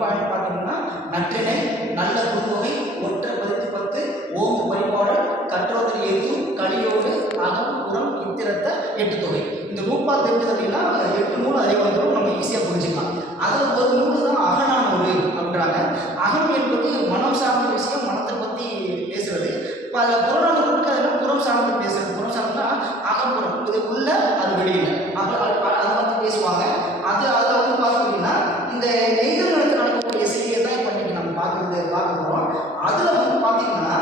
Point பார்த்தீங்கன்னா நற்றிணை, நல்ல குறுந்தொகை, ஒற்ற பதித்து பத்து, ஓங்கு பரிபாடல், கற்றோதல் ஏற்று, களியோடு, அகம், புறம், இத்திரத்த, எட்டு தொகை. இந்த நூப்பா தெரிஞ்சது அப்படின்னா 8 நூல் அதே வந்துடும், நம்ம ஈஸியாக புரிஞ்சுக்கலாம். அதில் ஒரு நூல் தான் அகநானூறு அப்படின்றாங்க. அகம் என்பது மனம் சார்ந்த விஷயம், மனத்தை பற்றி பேசுறது. இப்போ அதில் புறநானூறுக்கு அதில் புறம் சார்ந்து பேசுறது. புறம் சார்ந்தா அகப்புறம், இது உள்ள அது வெளியில் அதை பற்றி பேசுவாங்க. அதில் வந்து பார்த்தீங்கன்னா இந்த நெய்தல் நிலத்தில் நடக்கக்கூடிய செய்தியை தான் இப்போ இன்னைக்கு நம்ம பார்க்க போகிறோம். அதில் வந்து பார்த்தீங்கன்னா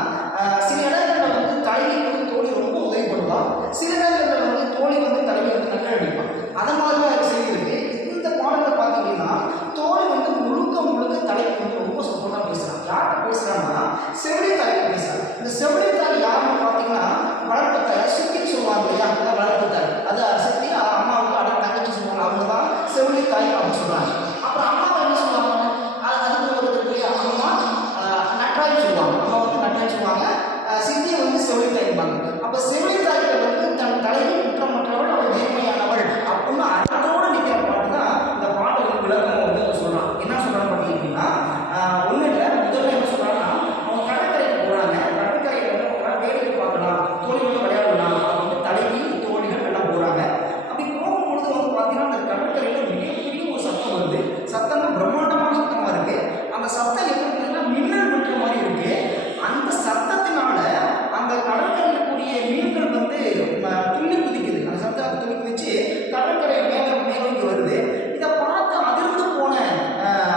சில இடங்களில் வந்து தலைவி வந்து தோழி ரொம்ப உதவி பண்ணுவான், சில இடங்களில் வந்து தோழி வந்து தலைவி வந்து நக்கல் அடிப்பான். அதை மாதிரி தான் செய்தி இருக்கு. இந்த பாடலில் பார்த்தீங்கன்னா தோழி வந்து முழுக்க தலைவி வந்து ரொம்ப சப்போர்ட்டாக பேசுகிறான். யார்கிட்ட பேசுகிறான்னா செவிலி தாய்கிட்ட பேசுகிறான். இந்த செவிலி தாய் யாருன்னு பார்த்தீங்கன்னா வளர்ப்பு தாய், சித்தின்னு சொல்லுவாங்க இல்லையா, அதான் வளர்ப்பு தாய். அது சித்தி அம்மாவுக்கு அடுத்த தங்கச்சி சொல்லுவாங்க, அவங்க தான் செவிலி தாய் அப்படின்னு சொல்கிறாங்க. அப்புறம் அம்மாவை என்ன சொல்லுவாங்க, அதுக்கு ஒரு அம்மா நட்டாய் சொல்லுவாங்க. அம்மா வந்து நட்டாய் சொல்லுவாங்க, சித்தியை வந்து செவிலி தாய்ப்பாங்க. அப்போ செவிலி தாய்கிட்ட வந்து தன் தலைவி குற்றமற்றவள், அவள் நேர்மையானவள் அப்படின்னு அதோடு நிற்கிற பாட்டு தான் இந்த பாட்டுக்கு விளக்கம் வந்து சொல்கிறான். என்ன சொல்கிறான்னு பார்த்தீங்கன்னா ஒன்றும் இல்லை, முதல்ல என்ன சொல்கிறாங்கன்னா அவங்க கடற்கரைக்கு போகிறாங்க. கடற்கரையில் வந்து அவங்க வேடிக்கை பார்க்கலாம், தோழிகளோட விளையாடலாம் அப்படின்னு தலைவி தோழிகள் எல்லாம் போகிறாங்க. அப்படி போகும்பொழுது வந்து பார்த்தீங்கன்னா அந்த கடற்கரையில் மிகப்பெரிய ஒரு சத்தம் வருது. சத்தம்னா பிரம்மாண்டமான சத்தமாக இருக்குது. அந்த சத்தம் எப்படி இருக்குன்னா மின்னல் விட்டுற மாதிரி இருக்குது. அந்த சத்தத்தினால அந்த கடற்கரையில் இருக்கக்கூடிய மீன்கள் வந்து துள்ளி குதிக்குது. அந்த சத்தத்தை துள்ளி குதிச்சு கடற்கரை மேலோங்கி வருது. இதை பார்த்து அதிர்ந்து போன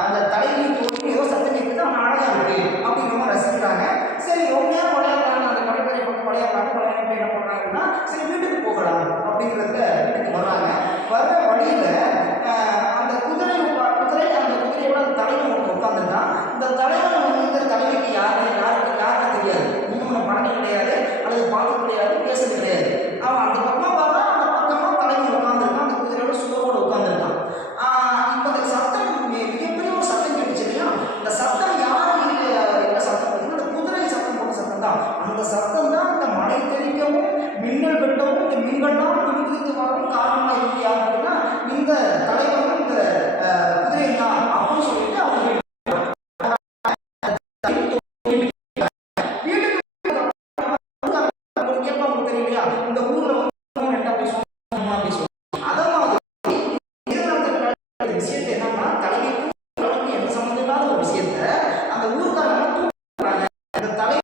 அந்த தலைவி தோழி ஏதோ சத்தம் கேட்குது, அவன் அழகாக இருக்குது அப்படிங்கிற மாதிரி ரசிக்கிறாங்க. சரி ரொம்ப நேரம் விளையாடுறாங்க, அந்த கடற்கரை பக்கம் விளையாடுறாங்க. என்ன பண்ணுறாங்கன்னா சரி வீட்டுக்கு போகலாம் அப்படிங்கிறத வீட்டுக்கு வர்றாங்க. வர்ற வழியில் அந்த குதிரையோட அந்த தலைவன் ஒன்று உட்காந்துருக்கான். இந்த தலைவன் வந்து இந்த தலைவிக்கு யாருன்னு தெரியாது, இன்னும் பழக்கம் கிடையாது, அல்லது பார்க்க கிடையாது, பேச கிடையாது. அவன் அந்த பக்கம் பார்த்தா அந்த பக்கமாக தலைவன் உட்காந்துருக்கான், அந்த குதிரையோட சுகரோடு உட்காந்துருக்கான். இப்போ இந்த சத்தம் மிகப்பெரிய ஒரு சத்தம் கேட்டுச்சு இல்லையா, இந்த சத்தம் யாரும் என்ன சத்தம் பார்த்தீங்கன்னா அந்த குதிரை சத்தம் போட்ட சத்தம் தான். அந்த சத்தம் தான் இந்த மழை தெளிக்கவும் மின்னல் வெட்டவும் இந்த மீன்கள்லாம் துணித்து வரவும் காரணமாக இருக்கு. யார் அப்படின்னா இந்த தலைவரும் இந்த குதிரை தான் அப்படின்னு சொல்லிட்டு அவங்க இந்த ஊர்ல வந்து ரெண்டா பேசுவாங்க. அதை மாதிரி விஷயத்தை என்னன்னா தலைவிக்கும் எந்த சம்மந்தம் இல்லாத ஒரு விஷயத்த அந்த ஊருக்காரங்க தூக்குறாங்க. அந்த தலைவி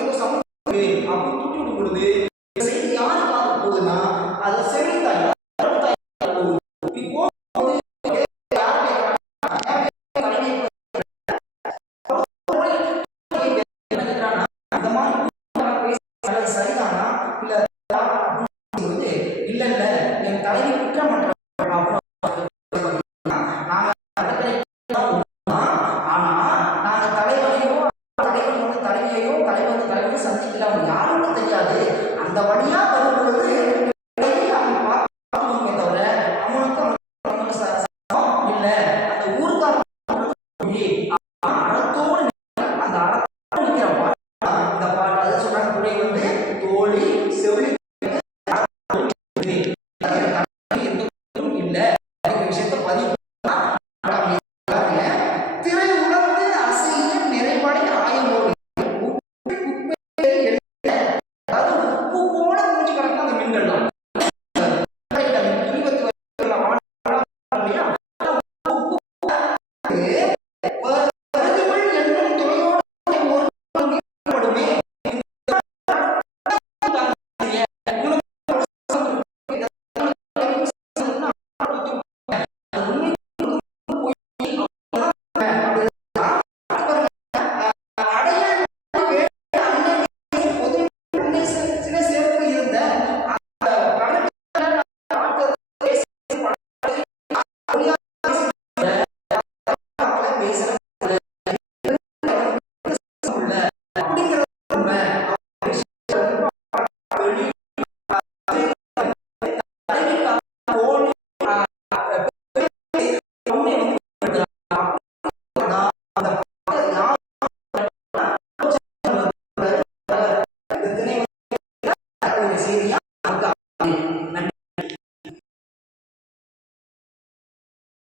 ஏதோ சம்மந்தம் அப்படின்னு தூக்கி விடும் பொழுது செய்தி யாரு பார்க்க போகுதுன்னா அதை செவிலி தாய் போகுது. இப்படி போகும்போது யார் இந்த மாதிரி சரிதானா இல்ல இல்ல என் தலைவி குற்றம் தலைவனையோ சந்திக்கல, அவங்க யாருன்னு தெரியாது. அந்த வழியா வரும் பொழுது அவனுக்கு இல்ல அந்த ஊருக்காரத்தோடு அந்த அறத்தோடு இந்த பாட்டு அதை சொல்றாங்க. துறை வந்து தோழி செவிலி இல்ல விஷயத்த பதிவு திரை உணர்ந்து அசைய நிறைவடை ஆயமோடு உப்பு போல மூச்சு கிடக்கும் அந்த மீன்கள்லாம்